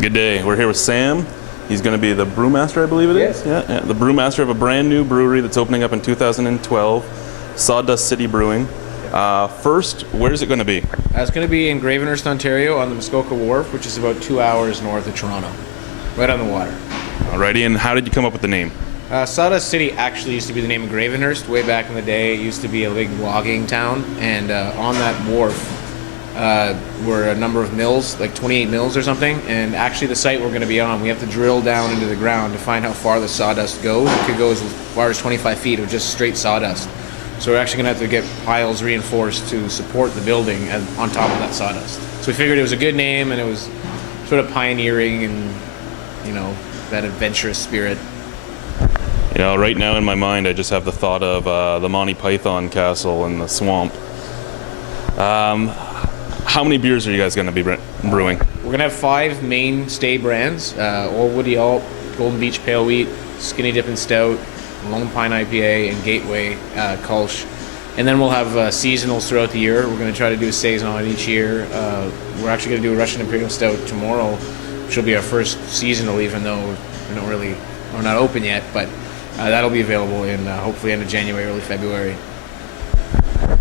Good day. We're here with Sam. He's going to be the brewmaster, I believe it is. Yeah, the brewmaster of a brand new brewery that's opening up in 2012, Sawdust City Brewing. First, where is it going to be? It's going to be in Gravenhurst, Ontario, on the Muskoka Wharf, which is about 2 hours north of Toronto, right on the water. Alrighty, and how did you come up with the name? Sawdust City actually used to be the name of Gravenhurst. Way back in the day, it used to be a big logging town, and on that wharf were a number of mills, like 28 mills or something, and actually the site we're going to be on, we have to drill down into the ground to find how far the sawdust goes. It could go as far as 25 feet of just straight sawdust. So we're actually going to have to get piles reinforced to support the building on top of that sawdust. So we figured it was a good name, and it was sort of pioneering and, you know, that adventurous spirit. You know, right now in my mind, I just have the thought of the Monty Python castle in the swamp. How many beers are you guys going to be brewing? We're going to have 5 mainstay brands: Old Woody Alt, Golden Beach Pale Wheat, Skinny Dippin' Stout, Lone Pine IPA, and Gateway Kolsch. And then we'll have seasonals throughout the year. We're going to try to do a saison each year. We're actually going to do a Russian Imperial Stout tomorrow, which will be our first seasonal, even though we're not open yet. But that'll be available in hopefully end of January, early February.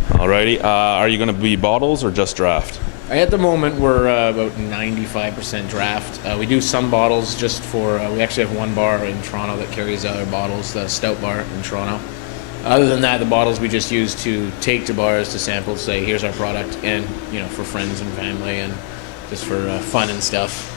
Alrighty. Are you going to be bottles or just draft? At the moment, we're about 95% draft. We do some bottles just for, we actually have one bar in Toronto that carries other bottles, the Stout Bar in Toronto. Other than that, the bottles we just use to take to bars to sample, say, here's our product, and, you know, for friends and family and just for fun and stuff.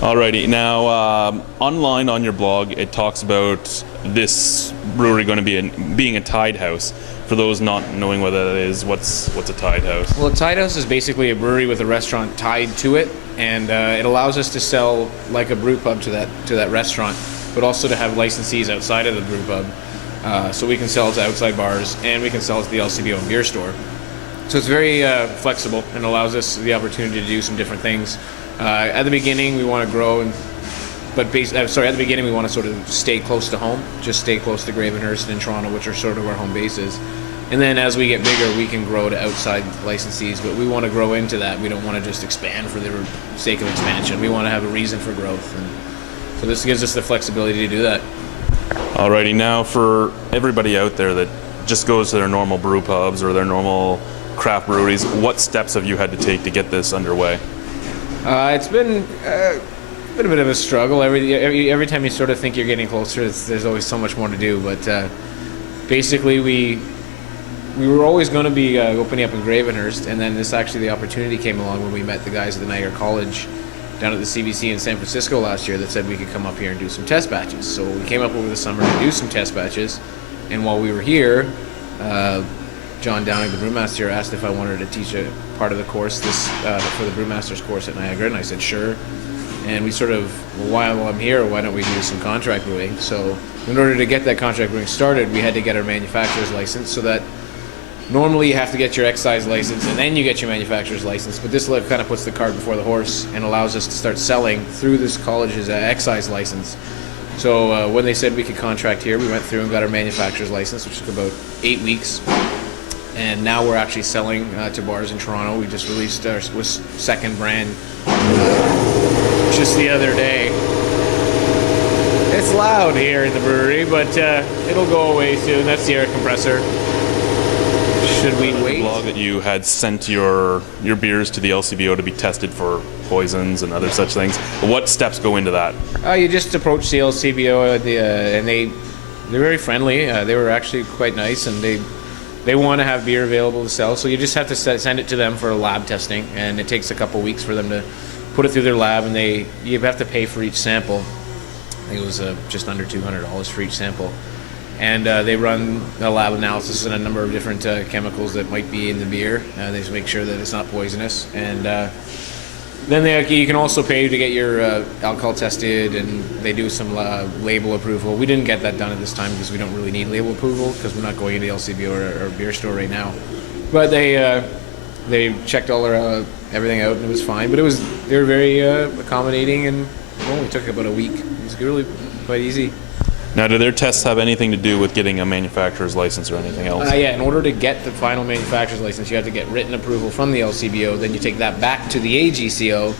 Alrighty. Now, online on your blog, it talks about this brewery going to be being a tied house. For those not knowing what that is, what's a tied house? Well, a tied house is basically a brewery with a restaurant tied to it, and it allows us to sell like a brew pub to that restaurant, but also to have licensees outside of the brew pub, so we can sell to outside bars and we can sell to the LCBO and beer store. So it's very flexible and allows us the opportunity to do some different things. At the beginning, we want to grow, at the beginning we want to sort of stay close to home, just stay close to Gravenhurst and Toronto, which are sort of our home bases. And then as we get bigger, we can grow to outside licensees, but we want to grow into that. We don't want to just expand for the sake of expansion. We want to have a reason for growth. And so this gives us the flexibility to do that. Alrighty, now for everybody out there that just goes to their normal brew pubs or their normal craft breweries, what steps have you had to take to get this underway? It's been a bit of a struggle. Every time you sort of think you're getting closer, there's always so much more to do. But basically, we were always going to be opening up in Gravenhurst, and then the opportunity came along when we met the guys at the Niagara College down at the CBC in San Francisco last year that said we could come up here and do some test batches. So we came up over the summer to do some test batches, and while we were here, John Downing, the brewmaster, asked if I wanted to teach a part of the course for the brewmaster's course at Niagara, and I said sure. And we sort of, well, while I'm here, why don't we do some contract brewing? So in order to get that contract brewing started, we had to get our manufacturer's license, so that normally you have to get your excise license and then you get your manufacturer's license, but this kind of puts the cart before the horse and allows us to start selling through this college's excise license. So when they said we could contract here, we went through and got our manufacturer's license, which took about 8 weeks. And now we're actually selling to bars in Toronto. We just released our second brand just the other day. It's loud here in the brewery, but it'll go away soon. That's the air compressor. Should we wait? Blog that you had sent your beers to the LCBO to be tested for poisons and other such things. What steps go into that? You just approach the LCBO and they're very friendly. They were actually quite nice, and they want to have beer available to sell. So you just have to send it to them for lab testing, and it takes a couple weeks for them to put it through their lab, and you have to pay for each sample. I think it was just under $200 for each sample. And they run a lab analysis on a number of different chemicals that might be in the beer. They just make sure that it's not poisonous. And then you can also pay to get your alcohol tested, and they do some label approval. We didn't get that done at this time because we don't really need label approval because we're not going into LCBO or beer store right now. But they checked all everything out, and it was fine. But they were very accommodating, and it only took about a week. It was really quite easy. Now, do their tests have anything to do with getting a manufacturer's license or anything else? Yeah, in order to get the final manufacturer's license, you have to get written approval from the LCBO. Then you take that back to the AGCO,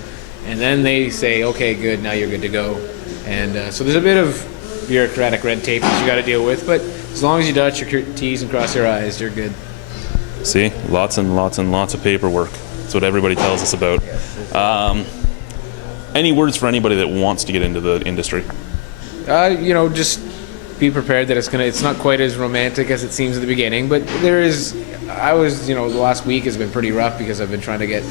and then they say, okay, good, now you're good to go. And so there's a bit of bureaucratic red tape that you got to deal with, but as long as you dot your T's and cross your I's, you're good. See, lots and lots and lots of paperwork. That's what everybody tells us about. Any words for anybody that wants to get into the industry? Just be prepared that it's not quite as romantic as it seems at the beginning, but the last week has been pretty rough because I've been trying to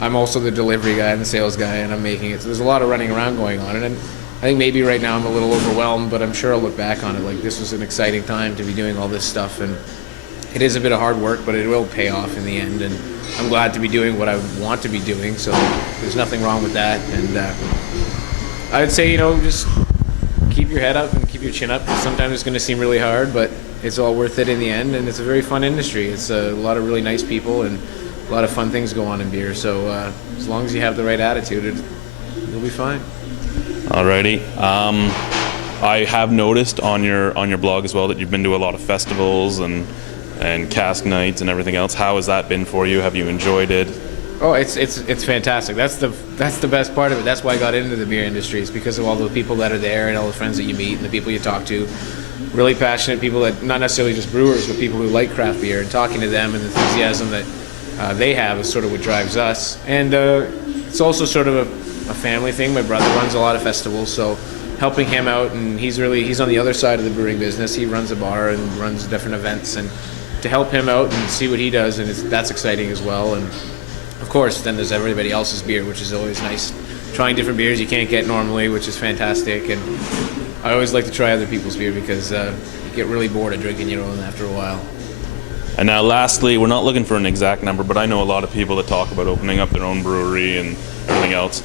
I'm also the delivery guy and the sales guy, and I'm making it. So there's a lot of running around going on, and I think maybe right now I'm a little overwhelmed, but I'm sure I'll look back on it like this was an exciting time to be doing all this stuff, and it is a bit of hard work, but it will pay off in the end, and I'm glad to be doing what I want to be doing, so there's nothing wrong with that. And I would say, just keep your head up and keep your chin up, because sometimes it's going to seem really hard, but it's all worth it in the end, and it's a very fun industry. It's a lot of really nice people, and a lot of fun things go on in beer, so as long as you have the right attitude, you'll be fine. Alrighty. I have noticed on your blog as well that you've been to a lot of festivals and cask nights and everything else. How has that been for you? Have you enjoyed it? Oh, it's fantastic. That's the best part of it. That's why I got into the beer industry. It's because of all the people that are there and all the friends that you meet and the people you talk to. Really passionate people that not necessarily just brewers, but people who like craft beer, and talking to them and the enthusiasm that they have is sort of what drives us. And it's also sort of a family thing. My brother runs a lot of festivals, so helping him out, and he's on the other side of the brewing business. He runs a bar and runs different events, and to help him out and see what he does, and that's exciting as well. And of course, then there's everybody else's beer, which is always nice. Trying different beers you can't get normally, which is fantastic. And I always like to try other people's beer because you get really bored of drinking your own after a while. And now lastly, we're not looking for an exact number, but I know a lot of people that talk about opening up their own brewery and everything else.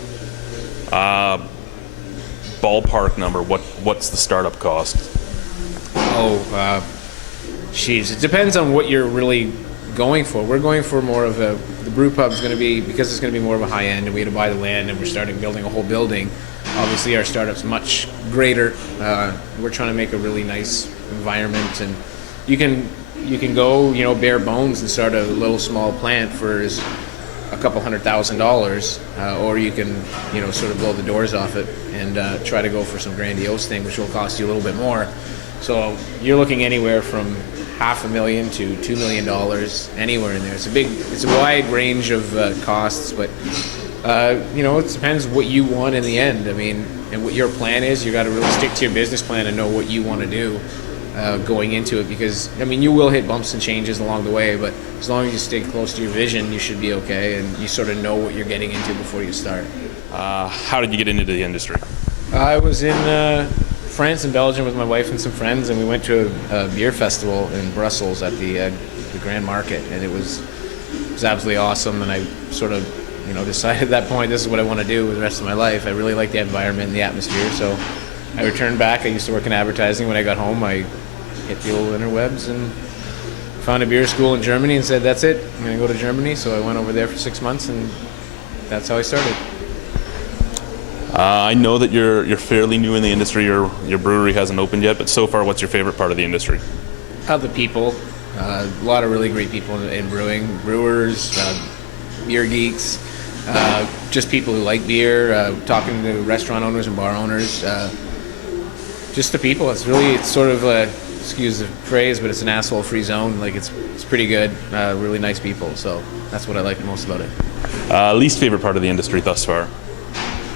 Ballpark number, what's the startup cost? It depends on what you're really going for. We're going for more of the brew pub is going to be, because it's going to be more of a high end, and we had to buy the land and we're starting building a whole building. Obviously our startup's much greater. We're trying to make a really nice environment, and you can go, bare bones and start a little small plant for a couple $100,000, or you can, sort of blow the doors off it and try to go for some grandiose thing, which will cost you a little bit more. So you're looking anywhere from $500,000 to $2 million, anywhere in there. It's a wide range of costs, but it depends what you want in the end. I mean, and what your plan is. You got to really stick to your business plan and know what you want to do going into it, because you will hit bumps and changes along the way, but as long as you stay close to your vision, you should be okay, and you sort of know what you're getting into before you start. How did you get into the industry? I was in France and Belgium with my wife and some friends, and we went to a beer festival in Brussels at the Grand Market, and it was absolutely awesome. And I sort of decided at that point, this is what I want to do with the rest of my life. I really like the environment and the atmosphere, so I returned back. I used to work in advertising. When I got home, I hit the old interwebs and found a beer school in Germany and said, that's it, I'm going to go to Germany. So I went over there for 6 months, and that's how I started. I know that you're fairly new in the industry. Your brewery hasn't opened yet, but so far, what's your favorite part of the industry? The people. A lot of really great people in brewing. Brewers, beer geeks, just people who like beer, talking to restaurant owners and bar owners. Just the people. It's sort of excuse the phrase, but it's an asshole-free zone. Like it's pretty good. Really nice people. So that's what I like most about it. Least favorite part of the industry thus far?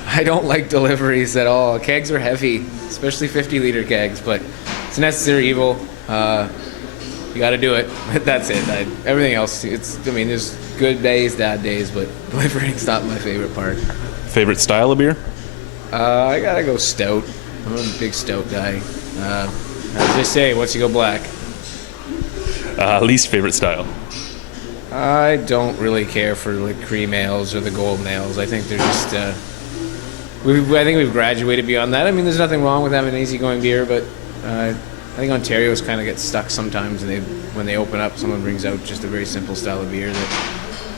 I don't like deliveries at all. Kegs are heavy, especially 50-liter kegs, but it's a necessary evil. You got to do it. That's it. Everything else, there's good days, bad days, but delivering's not my favorite part. Favorite style of beer? I gotta go stout. I'm a big stout guy. As they say, once you go black. Least favorite style? I don't really care for like cream ales or the golden ales. I think they're just. I think we've graduated beyond that. There's nothing wrong with having an easygoing beer, but I think Ontario's kind of gets stuck sometimes, and when they open up, someone brings out just a very simple style of beer that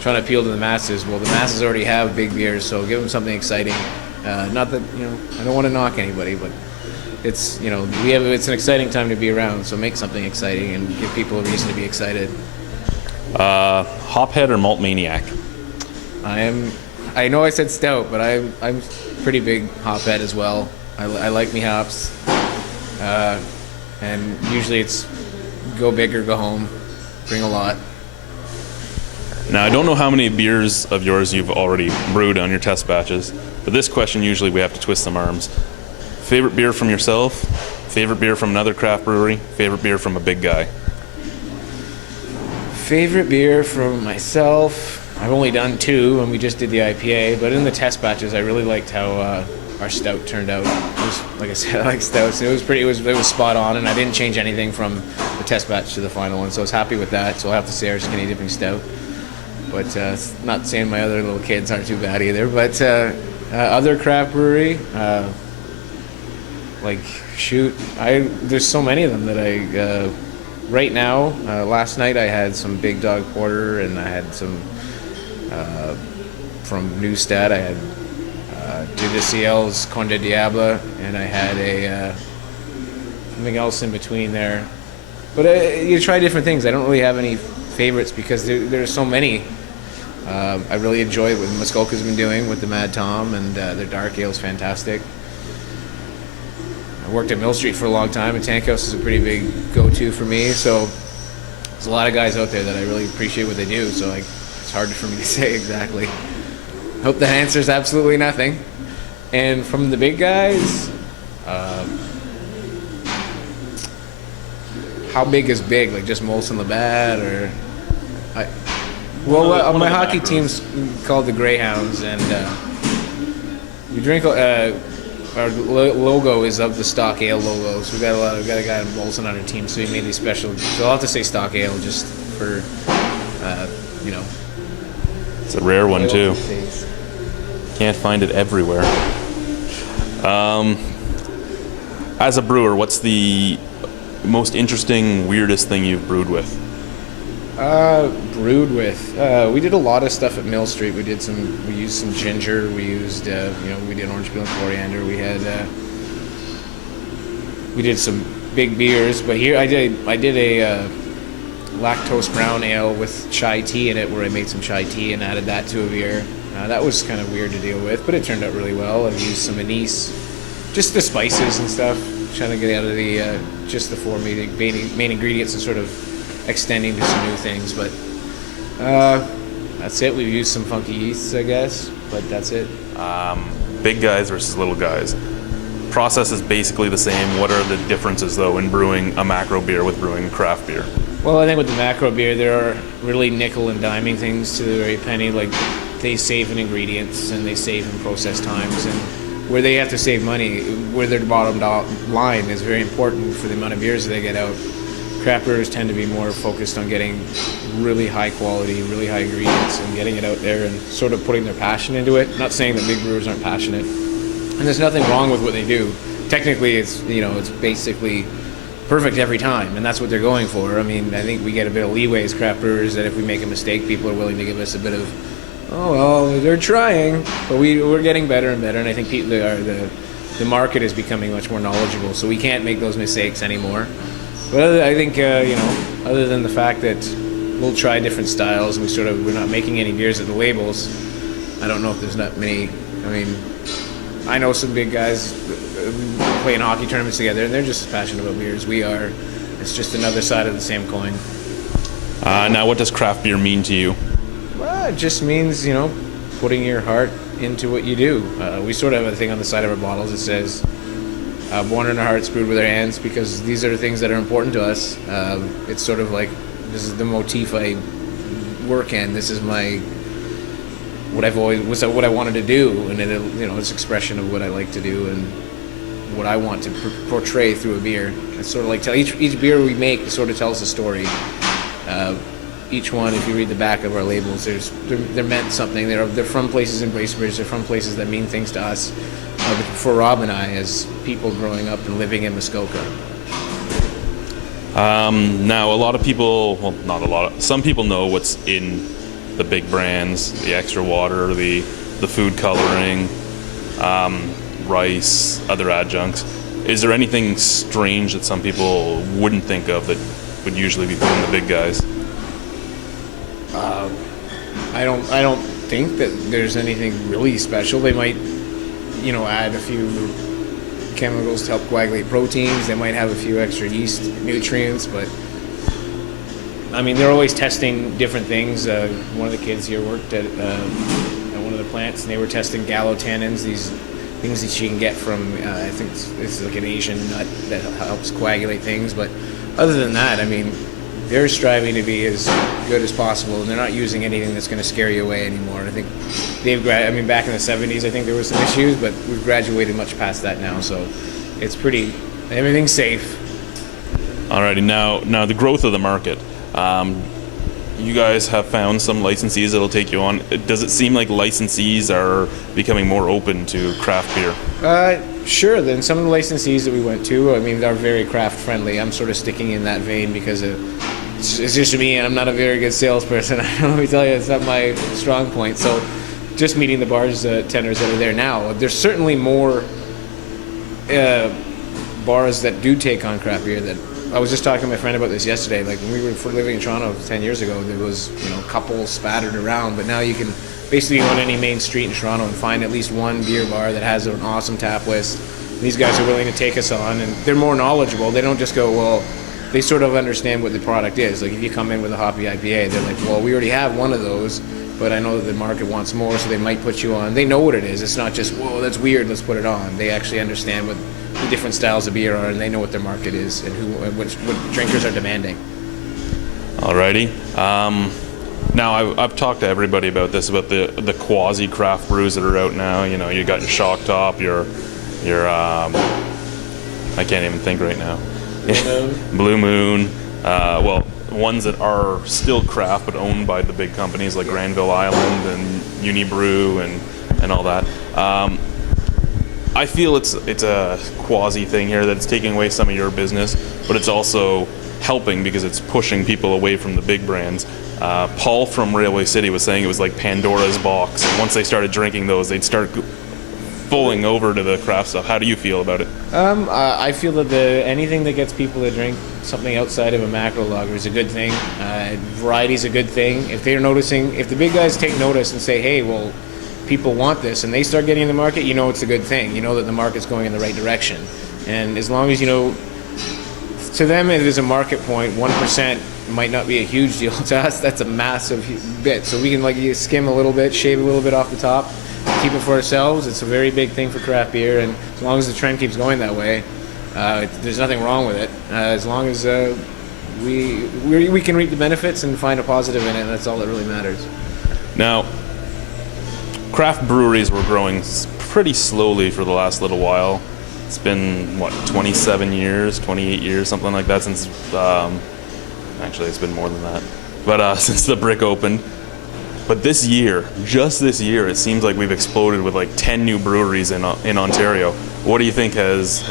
trying to appeal to the masses. Well, the masses already have big beers, so give them something exciting. Not that I don't want to knock anybody, but it's it's an exciting time to be around. So make something exciting and give people a reason to be excited. Hophead or malt maniac? I I know I said stout, but I'm pretty big hophead as well. I like me hops, and usually it's go big or go home. Bring a lot. Now, I don't know how many beers of yours you've already brewed on your test batches, but this question usually we have to twist some arms. Favorite beer from yourself? Favorite beer from another craft brewery? Favorite beer from a big guy? Favorite beer from myself? I've only done 2, and we just did the IPA. But in the test batches, I really liked how our stout turned out. It was, like I said, I like stouts. It was spot on, and I didn't change anything from the test batch to the final one, so I was happy with that. So I'll have to say our skinny dipping stout. But not saying my other little kids aren't too bad either. But other craft brewery, there's so many of them that I. Right now, last night I had some Big Dog Porter, and I had some from Neustadt. I had DCL's Conde Diablo, and I had a something else in between there. But you try different things. I don't really have any favorites because there's so many. I really enjoy what Muskoka's been doing with the Mad Tom, and their dark ale's fantastic. I worked at Mill Street for a long time, and Tank House is a pretty big go-to for me. So there's a lot of guys out there that I really appreciate what they do. So it's hard for me to say exactly. Hope that answers absolutely nothing. And from the big guys, how big is big? Like just Molson Labatt, or my hockey team's called the Greyhounds, and we drink. Our logo is of the Stock Ale logo, so we got a guy in Molson on our team, so he made these special. So I'll have to say Stock Ale just for, It's a rare one too. Can't find it everywhere. As a brewer, what's the most interesting, weirdest thing you've brewed with? We did a lot of stuff at Mill Street. We used some ginger. We used, we did orange peel and coriander. We did some big beers. But here I did a lactose brown ale with chai tea in it, where I made some chai tea and added that to a beer. That was kind of weird to deal with, but it turned out really well. I've used some anise, just the spices and stuff, trying to get out of the just the 4 main ingredients and sort of extending to some new things, but that's it. We've used some funky yeasts, I guess, but that's it. Big guys versus little guys. Process is basically the same. What are the differences, though, in brewing a macro beer with brewing a craft beer? Well, I think with the macro beer, there are really nickel and diming things to the very penny. Like, they save in ingredients and they save in process times, and where they have to save money, where their bottom line is very important for the amount of beers that they get out. Craft brewers tend to be more focused on getting really high quality, really high ingredients, and getting it out there and sort of putting their passion into it. Not saying that big brewers aren't passionate, and there's nothing wrong with what they do. Technically, it's basically perfect every time, and that's what they're going for. I mean, I think we get a bit of leeway as craft brewers that if we make a mistake, people are willing to give us a bit of, oh well, they're trying, but we're getting better and better, and I think the market is becoming much more knowledgeable, so we can't make those mistakes anymore. But I think, other than the fact that we'll try different styles and we're not making any beers at the labels, I don't know if there's not many. I mean, I know some big guys playing hockey tournaments together, and they're just as passionate about beer as we are. It's just another side of the same coin. Now, what does craft beer mean to you? Well, it just means, putting your heart into what you do. We sort of have a thing on the side of our bottles that says, born in our hearts, brewed with our hands, because these are the things that are important to us. It's sort of like, this is the motif I work in. This is what I wanted to do, and it's expression of what I like to do and what I want to portray through a beer. It's sort of like each beer we make sort of tells a story. Each one, if you read the back of our labels, they're meant something. They're from places in Bracebridge. They're from places that mean things to us. For Rob and I, as people growing up and living in Muskoka. Now, a lot of people, well, not a lot, some people know what's in the big brands, the extra water, the food coloring, rice, other adjuncts. Is there anything strange that some people wouldn't think of that would usually be put in the big guys? I don't think that there's anything really special. They might, add a few chemicals to help coagulate proteins. They might have a few extra yeast nutrients, but I mean, they're always testing different things. One of the kids here worked at one of the plants, and they were testing gallotannins, these things that you can get from, I think it's like an Asian nut that helps coagulate things. But other than that, I mean, they're striving to be as good as possible, and they're not using anything that's going to scare you away anymore. I think back in the 70s, I think there were some issues, but we've graduated much past that now, so it's everything's safe. Alrighty, now the growth of the market. You guys have found some licensees that'll take you on. Does it seem like licensees are becoming more open to craft beer? Sure. Then some of the licensees that we went to, I mean, they're very craft friendly. I'm sort of sticking in that vein because it's just me, and I'm not a very good salesperson. Let me tell you, it's not my strong point. So just meeting the bartenders that are there now, there's certainly more bars that do take on craft beer. That I was just talking to my friend about this yesterday. Like when we were living in Toronto 10 years ago, there was a couple spattered around, but now you can basically go on any main street in Toronto and find at least one beer bar that has an awesome tap list. These guys are willing to take us on, and they're more knowledgeable. They don't just go, well, they sort of understand what the product is. Like if you come in with a hoppy IPA, they're like, well, we already have one of those, but I know that the market wants more, so they might put you on. They know what it is. It's not just, whoa, that's weird, let's put it on. They actually understand what the different styles of beer are, and they know what their market is and what drinkers are demanding. Alrighty. Now I've talked to everybody about this, about the quasi craft brews that are out now. You got your Shock Top, your I can't even think right now. Blue Moon. Well, ones that are still craft but owned by the big companies like Granville Island and Unibrew and all that. I feel it's a quasi thing here that it's taking away some of your business, but it's also helping because it's pushing people away from the big brands. Paul from Railway City was saying it was like Pandora's box. And once they started drinking those, they'd start pulling over to the craft stuff. How do you feel about it? I feel that anything that gets people to drink something outside of a macro lager is a good thing. Variety is a good thing. If they're noticing, if the big guys take notice and say, hey, well, people want this, and they start getting in the market, it's a good thing. You know that the market's going in the right direction. And as long as, to them it is a market point, 1% might not be a huge deal. To us, that's a massive bit. So we can skim a little bit, shave a little bit off the top, keep it for ourselves. It's a very big thing for craft beer, and as long as the trend keeps going that way, there's nothing wrong with it. As long as we can reap the benefits and find a positive in it, that's all that really matters. Now, craft breweries were growing pretty slowly for the last little while. It's been, 27 years, 28 years, something like that since, actually it's been more than that, but since the Brick opened. But this year, just this year, it seems like we've exploded with 10 new breweries in Ontario. What do you think has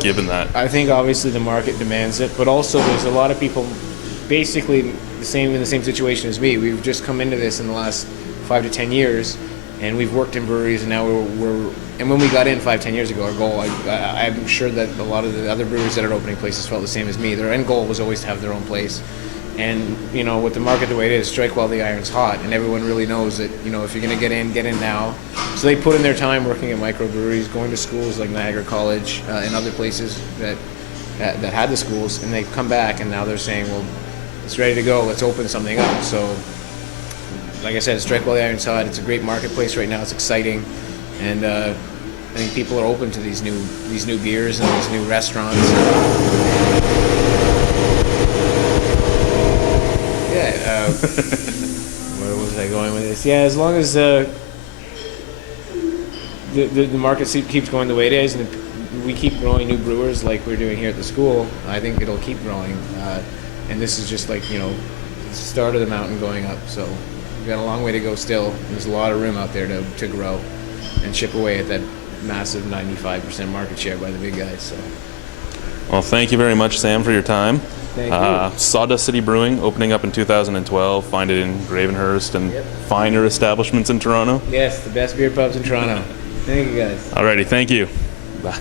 given that? I think obviously the market demands it, but also there's a lot of people basically in the same situation as me. We've just come into this in the last 5 to 10 years, and we've worked in breweries, and now and when we got in 5-10 years ago, our goal, I'm sure that a lot of the other breweries that are opening places felt the same as me. Their end goal was always to have their own place. And, with the market the way it is, strike while the iron's hot, and everyone really knows that, if you're going to get in now. So they put in their time working at microbreweries, going to schools like Niagara College and other places that had the schools, and they've come back, and now they're saying, well, it's ready to go, let's open something up. So, like I said, strike while the iron's hot. It's a great marketplace right now. It's exciting, and I think people are open to these new beers and these new restaurants. Yeah. Where was I going with this? Yeah, as long as the market keeps going the way it is, and we keep growing new brewers like we're doing here at the school, I think it'll keep growing. And this is just the start of the mountain going up. So we've got a long way to go still. There's a lot of room out there to grow and chip away at that massive 95% market share by the big guys. So. Well, thank you very much, Sam, for your time. Thank you. Sawdust City Brewing, opening up in 2012. Find it in Gravenhurst and finer establishments in Toronto. Yes, the best beer pubs in Toronto. Thank you, guys. Alrighty, thank you. Bye.